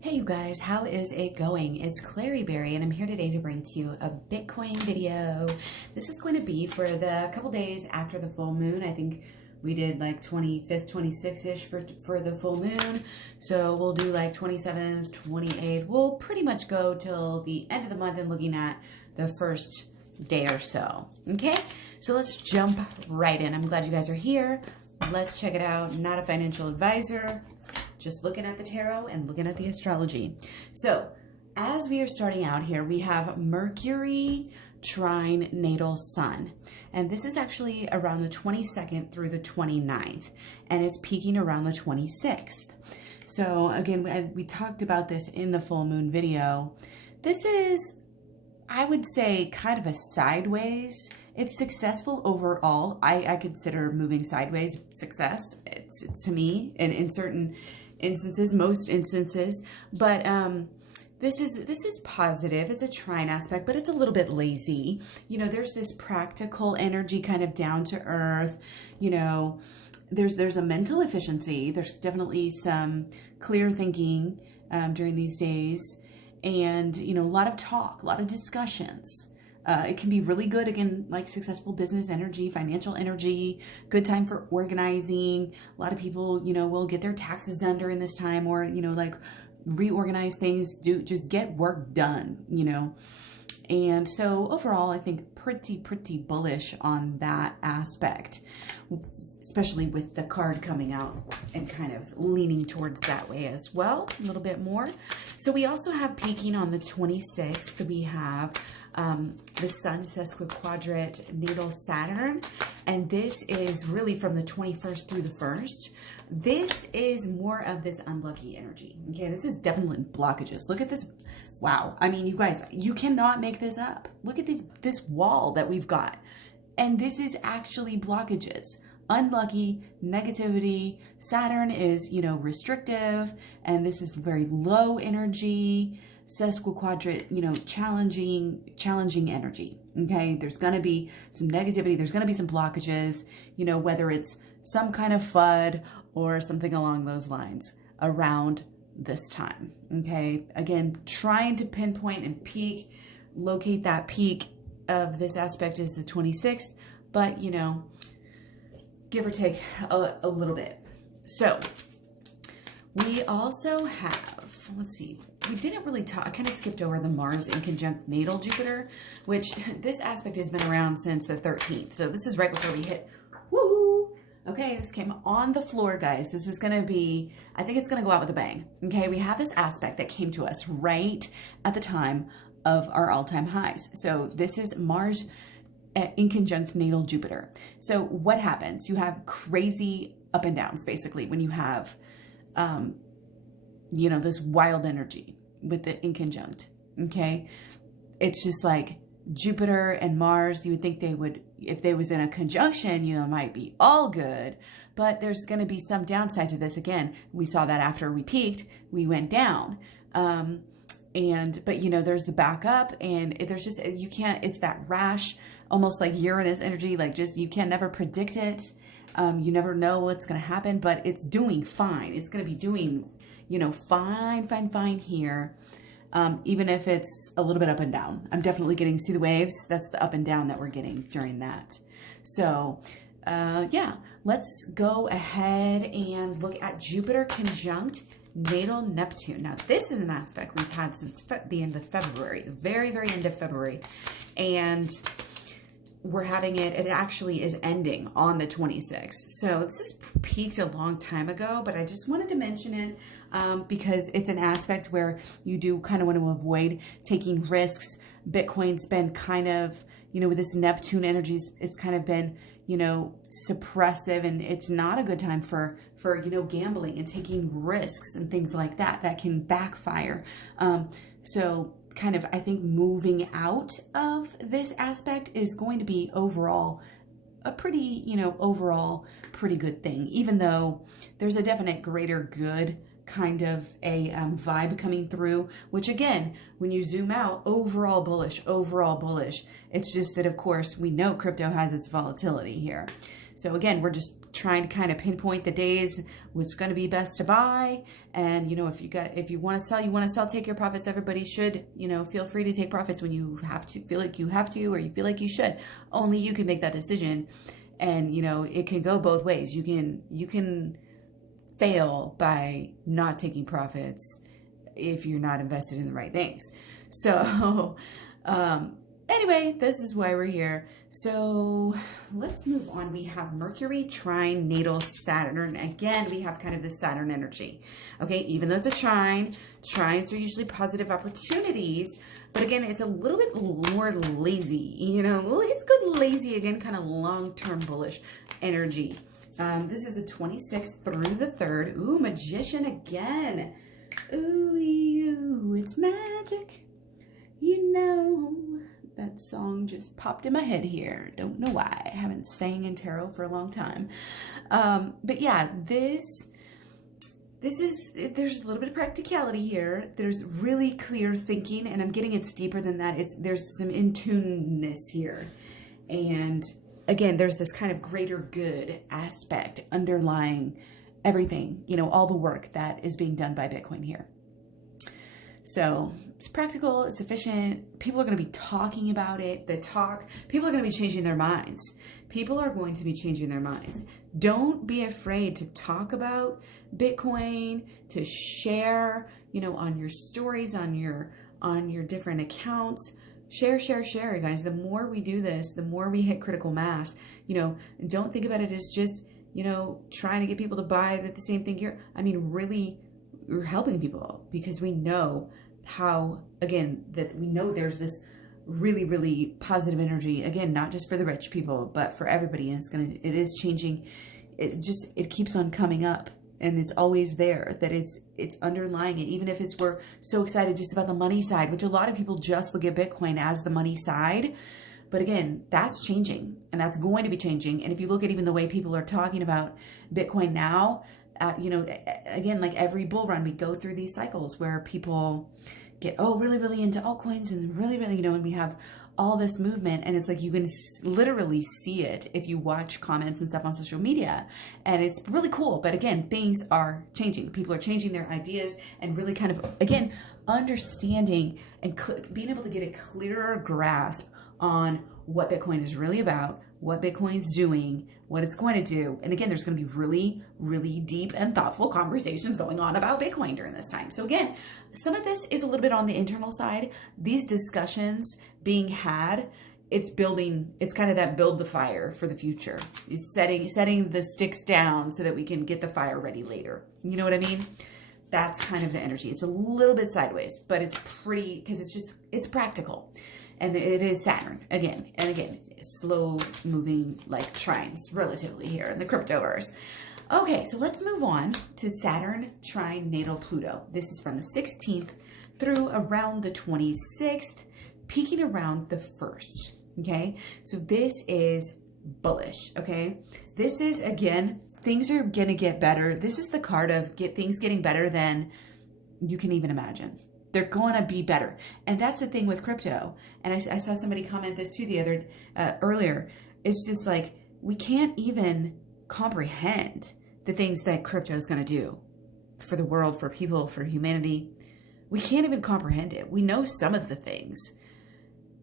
Hey you guys, how is it going? It's Clary Berry and I'm here today to bring to you a Bitcoin video. This is going to be for the couple days after the full moon. I think we did like 25th, 26th-ish for the full moon. So we'll do like 27th, 28th. We'll pretty much go till the end of the month and looking at the first day or so. Okay, so let's jump right in. I'm glad you guys are here. Let's check it out. Not a financial advisor. Just looking at the tarot and looking at the astrology. So as we are starting out here, we have Mercury, Trine, Natal, Sun. And this is actually around the 22nd through the 29th. And it's peaking around the 26th. So again, we talked about this in the full moon video. This is, I would say, kind of a sideways. It's successful overall. I consider moving sideways success. It's to me, and in certain instances, most instances, but this is positive. It's a trine aspect, but it's a little bit lazy. You know, there's this practical energy, kind of down to earth. You know, there's a mental efficiency. There's definitely some clear thinking during these days, and you know, a lot of talk, a lot of discussions. It can be really good, again, like successful business energy, financial energy, good time for organizing. A lot of people, you know, will get their taxes done during this time, or, you know, like reorganize things, just get work done, you know. And so overall, I think pretty bullish on that aspect, especially with the card coming out and kind of leaning towards that way as well, a little bit more. So we also have peaking on the 26th, we have the Sun, Sesquiquadrate, Natal, Saturn, and this is really from the 21st through the 1st. This is more of this unlucky energy. Okay, this is definitely blockages. Look at this. Wow. I mean, you guys, you cannot make this up. Look at this wall that we've got. And this is actually blockages. Unlucky, negativity. Saturn is, you know, restrictive, and this is very low energy. Sesquiquadrate, you know, challenging energy. Okay, there's going to be some negativity, there's going to be some blockages, you know, whether it's some kind of FUD or something along those lines around this time. Okay, again, trying to pinpoint and peak, locate that peak of this aspect is the 26th, but you know, give or take a little bit. So we also have, let's see, we didn't really talk, I kind of skipped over the Mars in conjunct natal Jupiter, which this aspect has been around since the 13th. So this is right before we hit, woo! Okay, this came on the floor, guys. This is going to be, I think it's going to go out with a bang. Okay, we have this aspect that came to us right at the time of our all-time highs. So this is Mars in conjunct natal Jupiter. So what happens? You have crazy up and downs, basically, when you have you know, this wild energy with the inconjunct. Okay, it's just like Jupiter and Mars. You would think they would, if they was in a conjunction, you know, it might be all good, but there's going to be some downside to this. Again, we saw that after we peaked, we went down, but you know, there's the backup, and there's just, you can't, it's that rash, almost like Uranus energy, like just, you can never predict it. You never know what's going to happen, but it's doing fine. It's going to be doing, you know, fine here. Even if it's a little bit up and down. I'm definitely getting, see the waves? That's the up and down that we're getting during that. So, yeah, let's go ahead and look at Jupiter conjunct natal Neptune. Now, this is an aspect we've had since the end of February, the very end of February. And we're having it actually is ending on the 26th. So this is peaked a long time ago, but I just wanted to mention it because it's an aspect where you do kind of want to avoid taking risks. Bitcoin's been kind of, you know, with this Neptune energies, it's kind of been, you know, suppressive, and it's not a good time for you know, gambling and taking risks and things like that can backfire. So kind of, I think moving out of this aspect is going to be overall a pretty, you know, overall pretty good thing, even though there's a definite greater good kind of a vibe coming through, which again, when you zoom out, overall bullish. It's just that, of course, we know crypto has its volatility here. So again, we're just trying to kind of pinpoint the days what's going to be best to buy. And, you know, if you want to sell, take your profits. Everybody should, you know, feel free to take profits when you have to, feel like you have to, or you feel like you should. Only you can make that decision. And, you know, it can go both ways. You can fail by not taking profits if you're not invested in the right things. So, anyway, this is why we're here. So let's move on. We have Mercury, Trine, Natal, Saturn. Again, we have kind of the Saturn energy. Okay, even though it's a trine, trines are usually positive opportunities. But again, it's a little bit more lazy. You know, it's good lazy, again, kind of long-term bullish energy. This is the 26th through the 3rd. Ooh, Magician again. Ooh, it's magic. You know, that song just popped in my head here. Don't know why. I haven't sang in tarot for a long time. But yeah, this is, there's a little bit of practicality here. There's really clear thinking, and I'm getting it's deeper than that. There's some in-tuneness here. And again, there's this kind of greater good aspect underlying everything, you know, all the work that is being done by Bitcoin here. So it's practical, it's efficient. People are going to be talking about it. People are going to be changing their minds. People are going to be changing their minds. Don't be afraid to talk about Bitcoin, to share, you know, on your stories, on your different accounts. Share, guys. The more we do this, the more we hit critical mass. You know, don't think about it as just, you know, trying to get people to buy the same thing really, we're helping people, because we know how, again, that we know there's this really, really positive energy, again, not just for the rich people, but for everybody. And it is changing. It keeps on coming up, and it's always there, that it's underlying it. Even if we're so excited just about the money side, which a lot of people just look at Bitcoin as the money side. But again, that's changing, and that's going to be changing. And if you look at even the way people are talking about Bitcoin now, you know, again, like every bull run, we go through these cycles where people get, really, really into altcoins, and really, really, you know, and we have all this movement, and it's like you can literally see it if you watch comments and stuff on social media, and it's really cool. But again, things are changing. People are changing their ideas, and really kind of, again, understanding and being able to get a clearer grasp on what Bitcoin is really about, what Bitcoin's doing, what it's going to do. And again, there's going to be really, really deep and thoughtful conversations going on about Bitcoin during this time. So again, some of this is a little bit on the internal side. These discussions being had, it's kind of that build the fire for the future. It's setting the sticks down so that we can get the fire ready later. You know what I mean? That's kind of the energy. It's a little bit sideways, but it's pretty, because it's practical. And it is Saturn again and again, slow moving like trines relatively here in the cryptoverse. Okay, so let's move on to Saturn, Trine, Natal, Pluto. This is from the 16th through around the 26th, peaking around the 1st. Okay, so this is bullish. Okay, this is, again, things are gonna get better. This is the card of things getting better than you can even imagine. They're going to be better. And that's the thing with crypto. And I saw somebody comment this too earlier. It's just like, we can't even comprehend the things that crypto is going to do for the world, for people, for humanity. We can't even comprehend it. We know some of the things.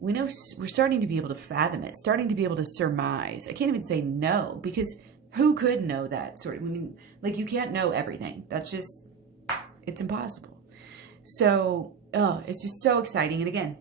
We know, we're starting to be able to fathom it, starting to be able to surmise. I can't even say no, because who could know that sort of, like, you can't know everything. That's just, it's impossible. So, it's just so exciting. And again,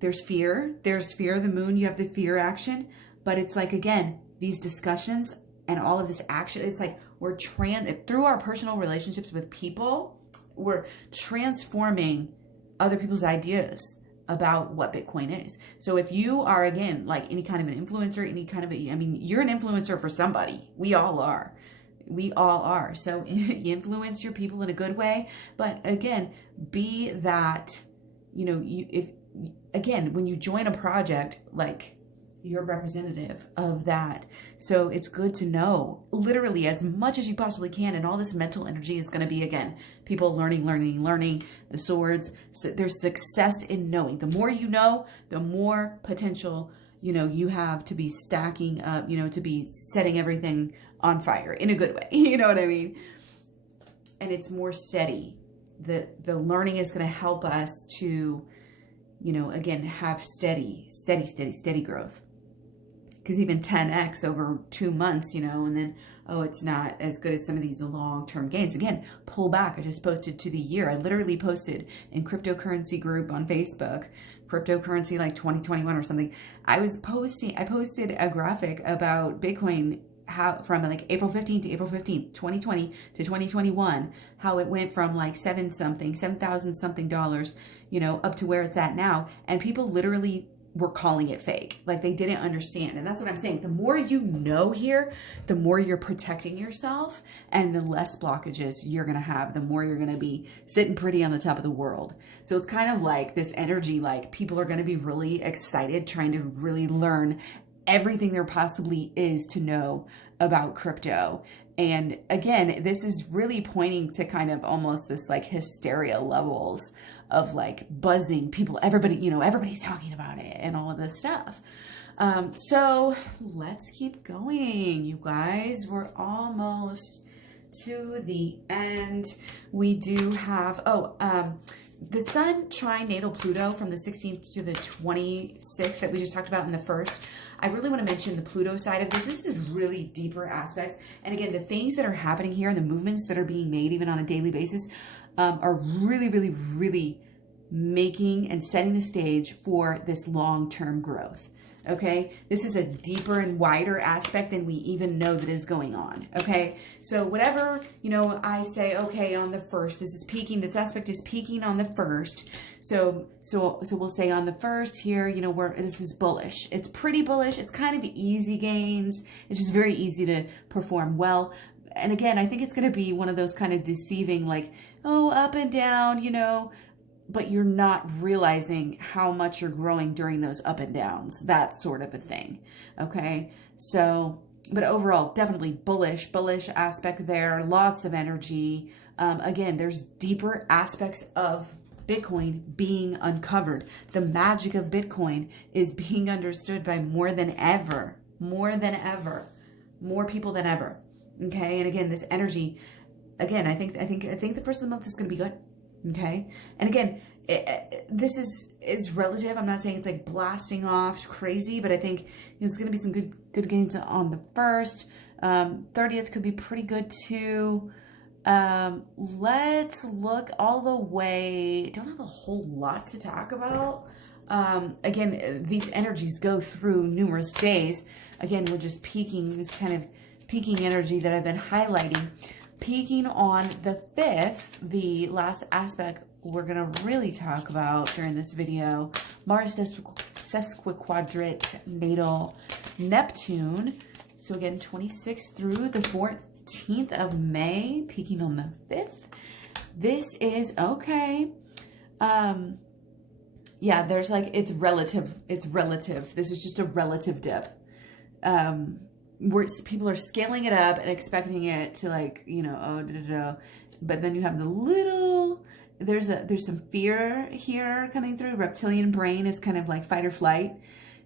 there's fear of the moon. You have the fear action, but it's like, again, these discussions and all of this action, it's like through our personal relationships with people, we're transforming other people's ideas about what Bitcoin is. So if you are, again, like any kind of an influencer, you're an influencer for somebody. We all are. So you influence your people in a good way. But again, be that, you know, when you join a project, like, you're representative of that. So it's good to know literally as much as you possibly can. And all this mental energy is going to be, again, people learning the swords. So there's success in knowing. The more you know, the more potential you know, you have to be stacking up, you know, to be setting everything on fire in a good way. You know what I mean? And it's more steady. The learning is going to help us to, you know, again, have steady growth. Because even 10x over 2 months, you know, and then, oh, it's not as good as some of these long-term gains. Again, pull back. I just posted to the year. I literally posted in cryptocurrency group on Facebook, cryptocurrency like 2021 or something. I posted a graphic about Bitcoin, how from like April 15th to April 15th, 2020 to 2021, how it went from like $7,000 something, you know, up to where it's at now. And people literally were calling it fake. Like they didn't understand. And that's what I'm saying. The more you know here, the more you're protecting yourself and the less blockages you're going to have, the more you're going to be sitting pretty on the top of the world. So it's kind of like this energy, like people are going to be really excited, trying to really learn everything there possibly is to know about crypto. And again, this is really pointing to kind of almost this like hysteria levels of like buzzing people, everybody, you know, everybody's talking about it and all of this stuff. So let's keep going, you guys. We're almost to the end. We do have, the Sun trine natal Pluto from the 16th to the 26th that we just talked about in the first. I really want to mention the Pluto side of this. This is really deeper aspects. And again, the things that are happening here and the movements that are being made even on a daily basis are really, really, really making and setting the stage for this long-term growth. Okay, this is a deeper and wider aspect than we even know that is going on. Okay, so whatever, you know, I say, okay, on the first, this is peaking, this aspect is peaking on the first. So we'll say on the first here, you know, this is bullish. It's pretty bullish. It's kind of easy gains. It's just very easy to perform well. And again, I think it's going to be one of those kind of deceiving, like, oh, up and down, you know, but you're not realizing how much you're growing during those up and downs, that sort of a thing. Okay. So, but overall, definitely bullish aspect there. Lots of energy. Again, there's deeper aspects of Bitcoin being uncovered. The magic of Bitcoin is being understood by more people than ever. Okay. And again, this energy, again, I think the first of the month is going to be good. Okay. And again, this is relative. I'm not saying it's like blasting off crazy, but I think there's going to be some good gains on the first. 30th could be pretty good too. Let's look all the way. Don't have a whole lot to talk about. Again, these energies go through numerous days. Again, we're just peaking, this kind of peaking energy that I've been highlighting. Peaking on the 5th, the last aspect we're going to really talk about during this video, Mars Sesquiquadrate natal Neptune. So again, 26th through the 14th of May, peaking on the 5th. This is okay. Yeah, there's like, it's relative. This is just a relative dip. Where people are scaling it up and expecting it to, like, you know, but then you have the little, there's some fear here coming through. Reptilian brain is kind of like fight or flight.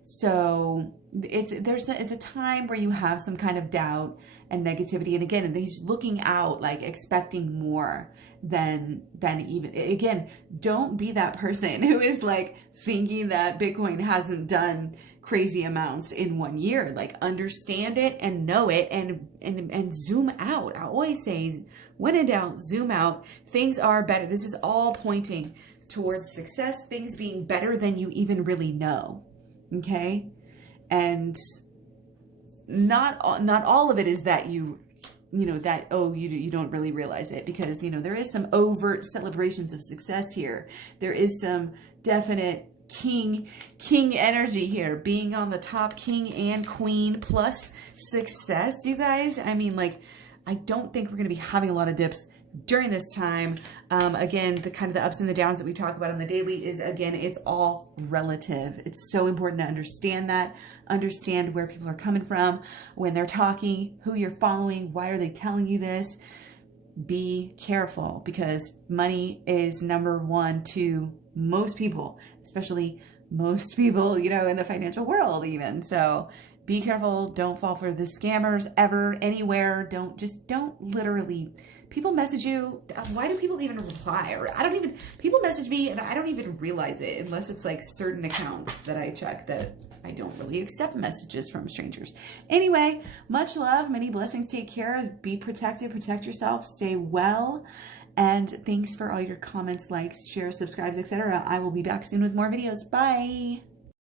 So it's a time where you have some kind of doubt and negativity. And again, he's looking out, like expecting more than even, again, don't be that person who is like thinking that Bitcoin hasn't done crazy amounts in 1 year. Like, understand it and know it and zoom out. I always say, when in doubt, zoom out. Things are better. This is all pointing towards success, things being better than you even really know. Okay. And not all of it is that you don't really realize it, because, you know, there is some overt celebrations of success here. There is some definite king energy here, being on the top, king and queen plus success, you guys. I mean, like, I don't think we're going to be having a lot of dips during this time. Again, the kind of the ups and the downs that we talk about on the daily is, again, it's all relative. It's so important to understand that, understand where people are coming from when they're talking, who you're following, why are they telling you this. Be careful, because money is number one to most people, especially most people, you know, in the financial world even. So be careful. Don't fall for the scammers ever, anywhere. Don't literally, people message you. Why do people even reply? Or people message me and I don't even realize it unless it's like certain accounts that I check that I don't really accept messages from strangers. Anyway, much love, many blessings. Take care. Be protected. Protect yourself. Stay well. And thanks for all your comments, likes, shares, subscribes, etc. I will be back soon with more videos. Bye.